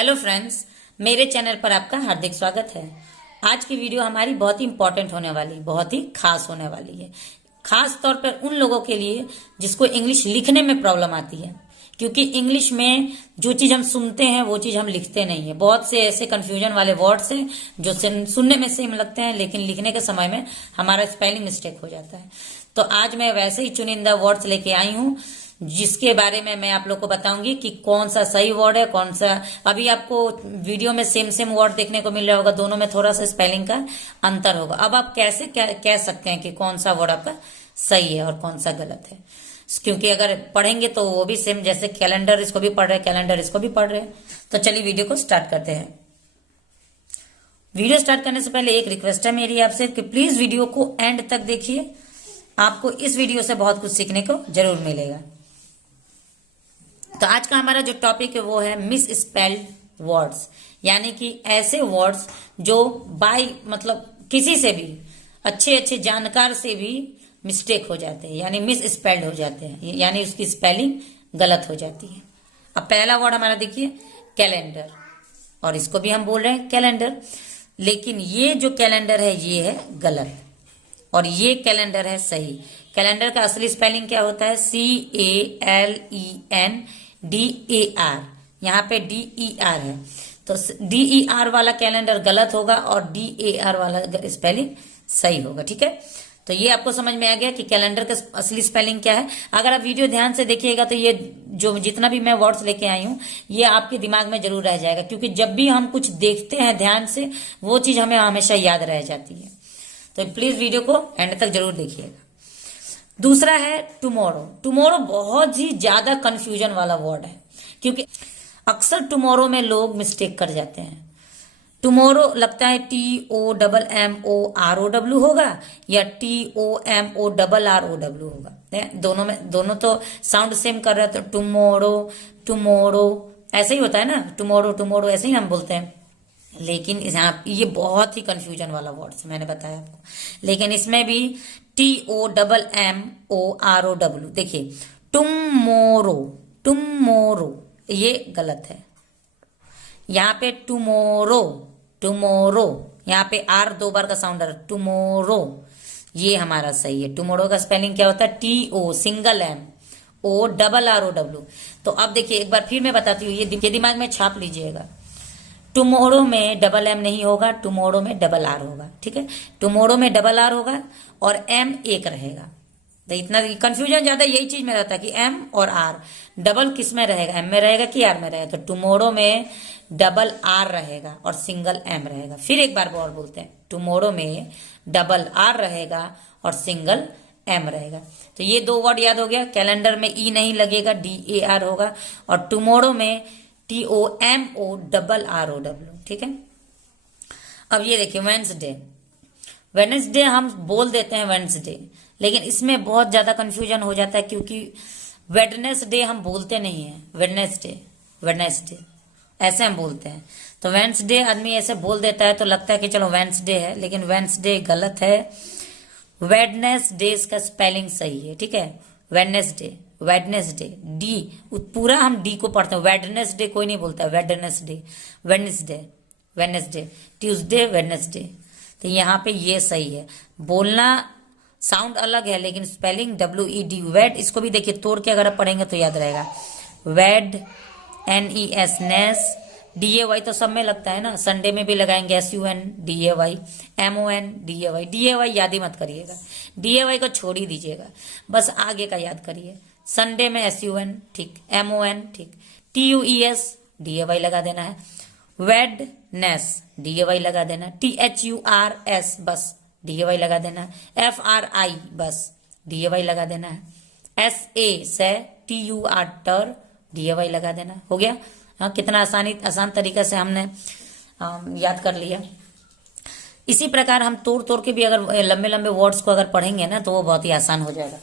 Hello friends, मेरे channel पर आपका हार्दिक स्वागत है। आज की वीडियो हमारी बहुत ही इंपॉर्टेंट होने वाली, बहुत ही खास होने वाली है। खास तौर पर उन लोगों के लिए जिसको इंग्लिश लिखने में प्रॉब्लम आती है, क्योंकि इंग्लिश में जो चीज हम सुनते हैं वो चीज हम लिखते नहीं है। बहुत से ऐसे कंफ्यूजन वाले वर्ड्स हैं जो सुनने में सेम लगते हैं, लेकिन लिखने के समय में हमारा स्पेलिंग मिस्टेक हो जाता है। तो आज मैं वैसे ही चुनिंदा वर्ड्स लेके आई हूँ जिसके बारे में मैं आप लोग को बताऊंगी कि कौन सा सही वर्ड है, कौन सा। अभी आपको वीडियो में सेम सेम वर्ड देखने को मिल रहा होगा, दोनों में थोड़ा सा स्पेलिंग का अंतर होगा। अब आप कैसे कह सकते हैं कि कौन सा वर्ड आपका सही है और कौन सा गलत है, क्योंकि अगर पढ़ेंगे तो वो भी सेम, जैसे कैलेंडर इसको भी पढ़ रहे हैं, कैलेंडर इसको भी पढ़ रहे हैं। तो चलिए वीडियो को स्टार्ट करते हैं। वीडियो स्टार्ट करने से पहले एक रिक्वेस्ट है मेरी आपसे कि प्लीज वीडियो को एंड तक देखिए, आपको इस वीडियो से बहुत कुछ सीखने को जरूर मिलेगा। तो आज का हमारा जो टॉपिक है वो है मिस स्पेल्ड वर्ड्स, यानी कि ऐसे वर्ड्स जो बाय मतलब किसी से भी अच्छे जानकार से भी मिस्टेक हो जाते हैं, यानी मिस स्पेल्ड हो जाते हैं, यानी उसकी स्पेलिंग गलत हो जाती है। अब पहला वर्ड हमारा देखिए कैलेंडर, और इसको भी हम बोल रहे हैं कैलेंडर, लेकिन ये जो कैलेंडर है ये है गलत और ये कैलेंडर है सही। कैलेंडर का असली स्पेलिंग क्या होता है? CALENDAR, यहाँ पे DER है, तो DER वाला कैलेंडर गलत होगा और DAR वाला स्पेलिंग सही होगा। ठीक है, तो ये आपको समझ में आ गया कि कैलेंडर का असली स्पेलिंग क्या है। अगर आप वीडियो ध्यान से देखिएगा तो ये जो जितना भी मैं वर्ड्स लेके आई हूँ ये आपके दिमाग में जरूर रह जाएगा, क्योंकि जब भी हम कुछ देखते हैं ध्यान से वो चीज हमें हमेशा याद रह जाती है। तो प्लीज वीडियो को एंड तक जरूर देखिएगा। दूसरा है टुमारो। टुमारो बहुत ही ज्यादा कंफ्यूजन वाला वर्ड है, क्योंकि अक्सर टुमारो में लोग मिस्टेक कर जाते हैं। टुमारो लगता है TOMMOROW होगा या TOMORROW होगा, दोनों तो साउंड सेम कर रहे हैं। तो टुमारो ऐसे ही होता है ना, टुमारो ऐसे ही हम बोलते हैं, लेकिन यहाँ ये बहुत ही कंफ्यूजन वाला वर्ड है, मैंने बताया आपको। लेकिन इसमें भी TOMMOROW, देखिए टुमोरो ये गलत है। यहाँ पे टुमोरो, यहाँ पे R दो बार का साउंड आ रहा है, टुमोरो ये हमारा सही है। टुमोरो का स्पेलिंग क्या होता है? TO single M ORROW। तो अब देखिए एक बार फिर मैं बताती हूँ, ये दिमाग में छाप लीजिएगा। टुमारो में डबल M नहीं होगा, टुमारो में डबल R होगा। ठीक है, टुमारो में डबल R होगा और M एक रहेगा। तो इतना कंफ्यूजन ज्यादा यही चीज में रहता है कि M और R डबल किस में रहेगा, M में रहेगा कि R में रहेगा। तो टुमारो में डबल R रहेगा और सिंगल M रहेगा। फिर एक बार और बोलते हैं, टुमारो में डबल R रहेगा और सिंगल M रहेगा। तो ये दो वर्ड याद हो गया। कैलेंडर में E नहीं लगेगा, DAR होगा, और टुमारो में TOMORROW। ठीक है, अब ये देखिए वेडनेसडे हम बोल देते हैं वेडनेसडे, लेकिन इसमें बहुत ज्यादा कंफ्यूजन हो जाता है, क्योंकि वेडनेसडे हम बोलते नहीं है, वेडनेसडे ऐसे हम बोलते हैं। तो वेडनेसडे आदमी ऐसे बोल देता है तो लगता है कि चलो वेडनेसडे है, लेकिन वेडनेसडे गलत है। वेडनेसडे का स्पेलिंग सही है। ठीक है, वेडनेसडे डी पूरा हम डी को पढ़ते हैं। वेडनेसडे कोई नहीं बोलता, वेडनेसडे ट्यूसडे वेडनेसडे। तो यहाँ पे ये सही है, बोलना साउंड अलग है लेकिन स्पेलिंग WED वेड। इसको भी देखिए तोड़ के अगर आप पढ़ेंगे तो याद रहेगा। वेड NES नेस, DAY तो सब में लगता है ना, संडे में भी लगाएंगे SUN DAY, MON DAY याद ही मत करिएगा, DAY को छोड़ ही दीजिएगा, बस आगे का याद करिए। संडे में SUN ठीक, MON ठीक, TUES DAY लगा देना है, वेडनेस DAY लगा देना, THURS बस DAY लगा देना है, FRI बस DAY लगा देना है, SA से TUR टर DAY लगा देना। हो गया। हाँ, कितना आसान तरीका से हमने याद कर लिया। इसी प्रकार हम तोड़ के भी अगर लंबे लंबे वर्ड्स को अगर पढ़ेंगे ना तो वो बहुत ही आसान हो जाएगा।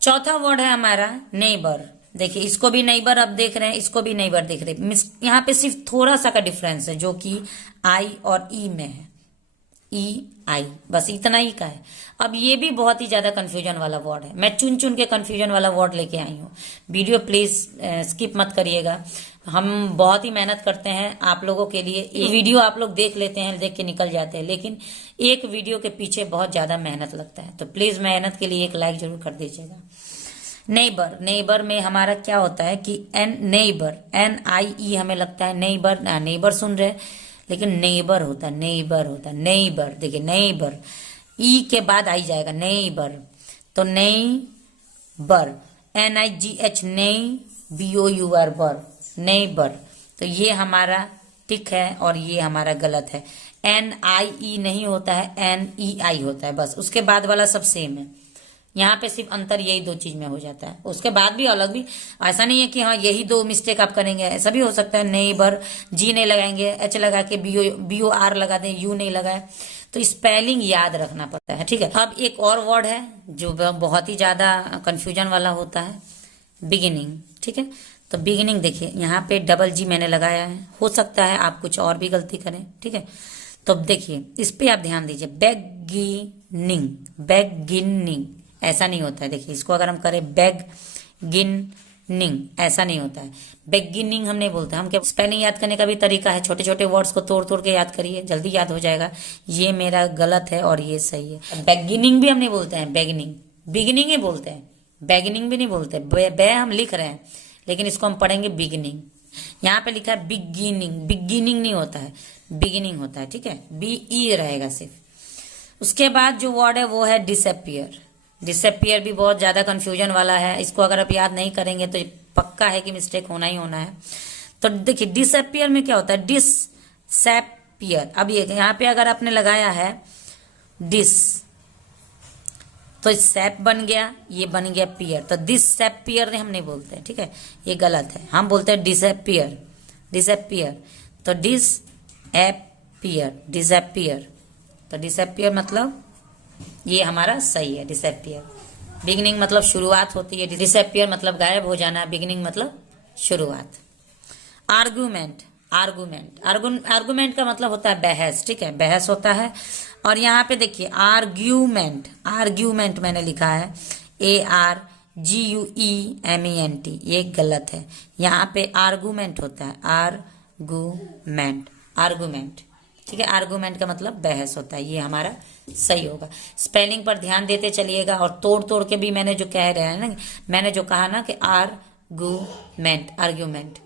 चौथा वर्ड है हमारा नेबर। देखिए इसको भी नेबर अब देख रहे हैं, इसको भी नेबर देख रहे हैं। यहाँ पे सिर्फ थोड़ा सा का डिफरेंस है जो कि I और E में है, EI बस इतना ही का है। अब ये भी बहुत ही ज्यादा कंफ्यूजन वाला वर्ड है, मैं चुन के कंफ्यूजन वाला वर्ड लेके आई हूँ। वीडियो प्लीज स्किप मत करिएगा, हम बहुत ही मेहनत करते हैं आप लोगों के लिए। एक वीडियो आप लोग देख लेते हैं, देख के निकल जाते हैं, लेकिन एक वीडियो के पीछे बहुत ज्यादा मेहनत लगता है। तो प्लीज मेहनत के लिए एक लाइक जरूर कर दीजिएगा। नेबर, नेबर में हमारा क्या होता है कि नेबर, NIE हमें लगता है नेबर, नेबर सुन रहे, लेकिन नेबर होता है, नेबर होता है, नेबर। देखिए नेबर, ई के बाद आई जाएगा नेबर, तो नेबर, NIGH, नई, BOUR, बर, नेबर। तो ये हमारा टिक है और ये हमारा गलत है। NIE नहीं होता है, NEI होता है, बस। उसके बाद वाला सब सेम है। यहाँ पे सिर्फ अंतर यही दो चीज में हो जाता है, उसके बाद भी अलग भी। ऐसा नहीं है कि हाँ यही दो मिस्टेक आप करेंगे, ऐसा भी हो सकता है। नेबर, जी नहीं लगाएंगे, H लगा के BOR लगा दें, U नहीं लगाए, तो स्पेलिंग याद रखना पड़ता है, ठीक है। अब एक और वर्ड है जो बहुत ही ज्यादा कंफ्यूजन वाला होता है, बिगिनिंग, ठीक है। तो बिगिनिंग देखिए यहाँ पे डबल G मैंने लगाया है, हो सकता है आप कुछ और भी गलती करें, ठीक है। तो देखिए इस पे आप ध्यान दीजिए, बेगिनिंग, बेगिनिंग ऐसा नहीं होता है। देखिए इसको अगर हम करें बेगिनिंग, ऐसा नहीं होता है। बेगिनिंग हम नहीं बोलते, हम क्या, स्पेलिंग याद करने का भी तरीका है, छोटे छोटे वर्ड्स को तोड़ तोड़ के याद करिए, जल्दी याद हो जाएगा। ये मेरा गलत है और ये सही है। बेगिनिंग भी हम नहीं बोलते हैं, बेगिनिंग, बिगिनिंग ही बोलते हैं, बेगिनिंग भी नहीं बोलते। बे हम लिख रहे हैं, लेकिन इसको हम पढ़ेंगे बिगिनिंग। यहाँ पे लिखा है बिगिनिंग, बिगिनिंग नहीं होता है, बिगिनिंग होता है, ठीक है। BE रहेगा सिर्फ। उसके बाद जो वर्ड है वो है डिसअपियर। डिसअपियर भी बहुत ज्यादा कंफ्यूजन वाला है, इसको अगर आप याद नहीं करेंगे तो पक्का है कि मिस्टेक होना ही होना है। तो देखिए डिसअपियर में क्या होता है, डिसअपियर। अब ये यहाँ पे अगर आपने लगाया है डिस, तो सैप बन गया, ये बन गया पियर, तो डिसअपियर हम नहीं बोलते हैं, ठीक है, ये गलत है। हम बोलते हैं डिसअपियर, डिसअपियर। तो डिसअपियर, डिसअपियर, तो डिसअपियर मतलब ये हमारा सही है, डिसअपियर। बिगिनिंग मतलब शुरुआत होती है, डिसअपियर मतलब गायब हो जाना, बिगिनिंग मतलब शुरुआत। आर्गुमेंट, आर्गुमेंट, आर्गुमेंट का मतलब होता है बहस, ठीक है, बहस होता है। और यहाँ पे देखिए आर्ग्यूमेंट, आर्ग्यूमेंट मैंने लिखा है ARGUEMENT, ये गलत है। यहाँ पे आर्गुमेंट होता है, आर्गुमेंट, आर्गुमेंट, ठीक है। आर्गुमेंट का मतलब बहस होता है, ये हमारा सही होगा। स्पेलिंग पर ध्यान देते चलिएगा और तोड़ तोड़ के भी मैंने जो कह रहे हैं ना, मैंने जो कहा ना कि आर्गुमेंट, आर्ग्यूमेंट,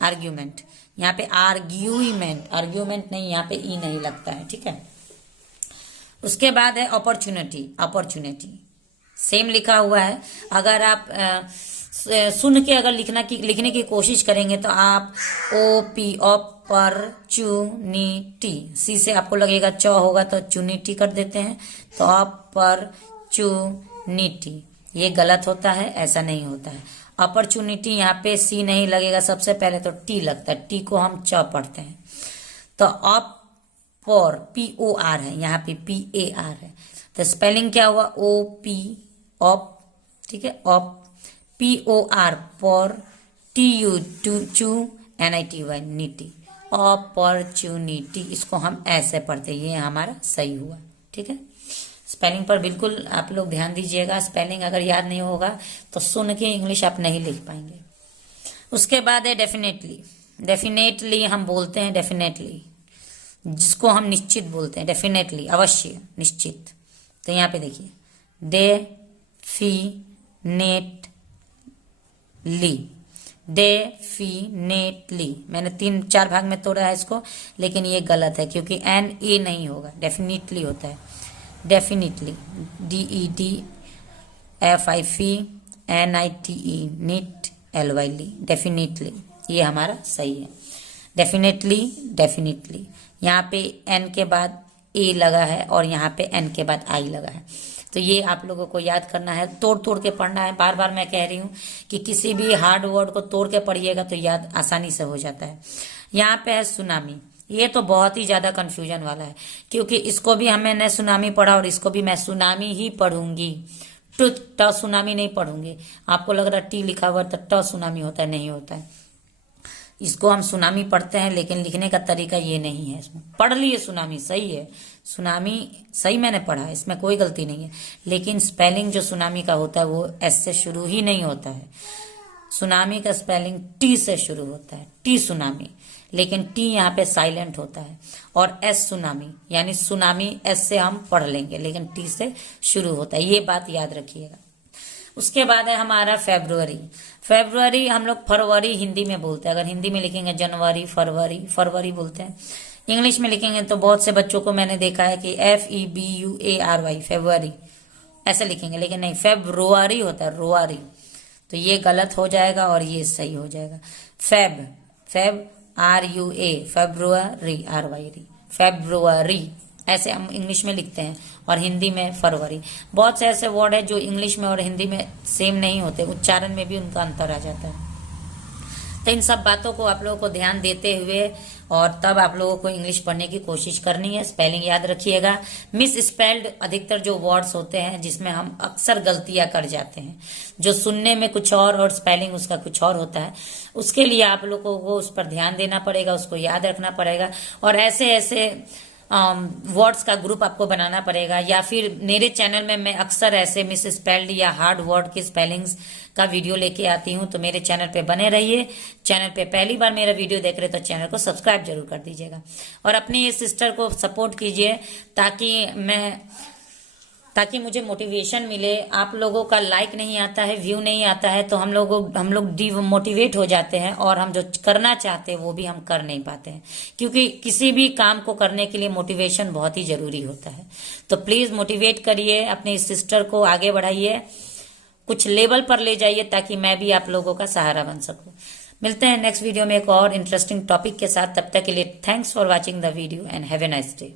आर्ग्यूमेंट, यहाँ पे आर्ग्यूमेंट, आर्ग्यूमेंट नहीं, यहाँ पे ई नहीं लगता है, ठीक है। उसके बाद है अपॉर्चुनिटी, अपॉर्चुनिटी सेम लिखा हुआ है। अगर आप सुन के अगर लिखने की कोशिश करेंगे तो आप OP, अपॉर्चुनिटी, सी से आपको लगेगा च होगा तो चुनिटी कर देते हैं, तो अपॉर्चुनिटी, ये गलत होता है, ऐसा नहीं होता है। अपॉर्चुनिटी यहाँ पे सी नहीं लगेगा, सबसे पहले तो टी लगता है, टी को हम च पढ़ते हैं। तो अप पर POR है, यहाँ पे PAR है, तो स्पेलिंग क्या हुआ OP, ऑप, ठीक है, ऑप, POR पर, TU, NITY, नीटी, अपॉर्चुनिटी, इसको हम ऐसे पढ़ते हैं, ये हमारा सही हुआ, ठीक है। स्पेलिंग पर बिल्कुल आप लोग ध्यान दीजिएगा, स्पेलिंग अगर याद नहीं होगा तो सुन के इंग्लिश आप नहीं लिख पाएंगे। उसके बाद है डेफिनेटली, डेफिनेटली हम बोलते हैं, डेफिनेटली जिसको हम निश्चित बोलते हैं, डेफिनेटली, अवश्य, निश्चित। तो यहाँ पे देखिए डेफिनेटली, डेफिनेटली, मैंने 3-4 भाग में तोड़ा है इसको, लेकिन ये गलत है क्योंकि NA नहीं होगा, डेफिनेटली होता है, डेफिनेटली, DEDFIFNITE, नीट, LYLY, डेफिनेटली, ये हमारा सही है। डेफिनेटली, डेफिनेटली, यहाँ पे N के बाद A लगा है और यहाँ पे N के बाद I लगा है, तो ये आप लोगों को याद करना है, तोड़ तोड़ के पढ़ना है। बार बार मैं कह रही हूँ कि किसी भी हार्ड वर्ड को तोड़ के पढ़िएगा तो याद आसानी से हो जाता है। यहाँ पे है सुनामी, ये तो बहुत ही ज्यादा कंफ्यूजन वाला है क्योंकि इसको भी मैंने सुनामी पढ़ा और इसको भी मैं सुनामी ही पढ़ूंगी, ट सुनामी नहीं पढ़ूंगी। आपको लग रहा है टी लिखा हुआ तो ट सुनामी होता है, नहीं होता है। इसको हम सुनामी पढ़ते हैं लेकिन लिखने का तरीका ये नहीं है। इसमें पढ़ लिए सुनामी, सही है, सुनामी सही मैंने पढ़ा है, इसमें कोई गलती नहीं है, लेकिन स्पेलिंग जो सुनामी का होता है वो एस से शुरू ही नहीं होता है। सुनामी का स्पेलिंग टी से शुरू होता है, टी सुनामी, लेकिन टी यहाँ पे साइलेंट होता है। और एस सुनामी, यानी सुनामी एस से हम पढ़ लेंगे, लेकिन टी से शुरू होता है, ये बात याद रखिएगा। उसके बाद है हमारा फेब्रुअरी। फेब्रुअरी हम लोग फरवरी हिंदी में बोलते हैं, अगर हिंदी में लिखेंगे जनवरी, फरवरी, फरवरी बोलते हैं। इंग्लिश में लिखेंगे तो बहुत से बच्चों को मैंने देखा है कि FEBUARY, फेब्रुअरी ऐसे लिखेंगे, लेकिन नहीं, फेब्रुअरी होता है, रोआरी। तो ये गलत हो जाएगा और ये सही हो जाएगा। Feb, Feb RUA, February RY, February ऐसे हम इंग्लिश में लिखते हैं, और हिंदी में फरवरी। बहुत से ऐसे वर्ड है जो इंग्लिश में और हिंदी में सेम नहीं होते, उच्चारण में भी उनका अंतर आ जाता है। तो इन सब बातों को आप लोगों को ध्यान देते हुए और तब आप लोगों को इंग्लिश पढ़ने की कोशिश करनी है। स्पेलिंग याद रखिएगा। मिस स्पेल्ड अधिकतर जो वर्ड्स होते हैं जिसमें हम अक्सर गलतियां कर जाते हैं, जो सुनने में कुछ और स्पेलिंग उसका कुछ और होता है, उसके लिए आप लोगों को उस पर ध्यान देना पड़ेगा, उसको याद रखना पड़ेगा। और ऐसे ऐसे वर्ड्स का ग्रुप आपको बनाना पड़ेगा, या फिर मेरे चैनल में मैं अक्सर ऐसे मिस स्पेल्ड या हार्ड वर्ड की स्पेलिंग्स का वीडियो लेके आती हूं। तो मेरे चैनल पे बने रहिए। चैनल पे पहली बार मेरा वीडियो देख रहे तो चैनल को सब्सक्राइब जरूर कर दीजिएगा, और अपनी इस सिस्टर को सपोर्ट कीजिए ताकि मुझे मोटिवेशन मिले। आप लोगों का लाइक नहीं आता है, व्यू नहीं आता है, तो हम लोग डिमोटिवेट हो जाते हैं, और हम जो करना चाहते हैं वो भी हम कर नहीं पाते हैं, क्योंकि किसी भी काम को करने के लिए मोटिवेशन बहुत ही जरूरी होता है। तो प्लीज मोटिवेट करिए, अपने इस सिस्टर को आगे बढ़ाइए, कुछ लेवल पर ले जाइए, ताकि मैं भी आप लोगों का सहारा बन सकूं। मिलते हैं नेक्स्ट वीडियो में एक और इंटरेस्टिंग टॉपिक के साथ। तब तक के लिए thanks for watching the video and have a nice day.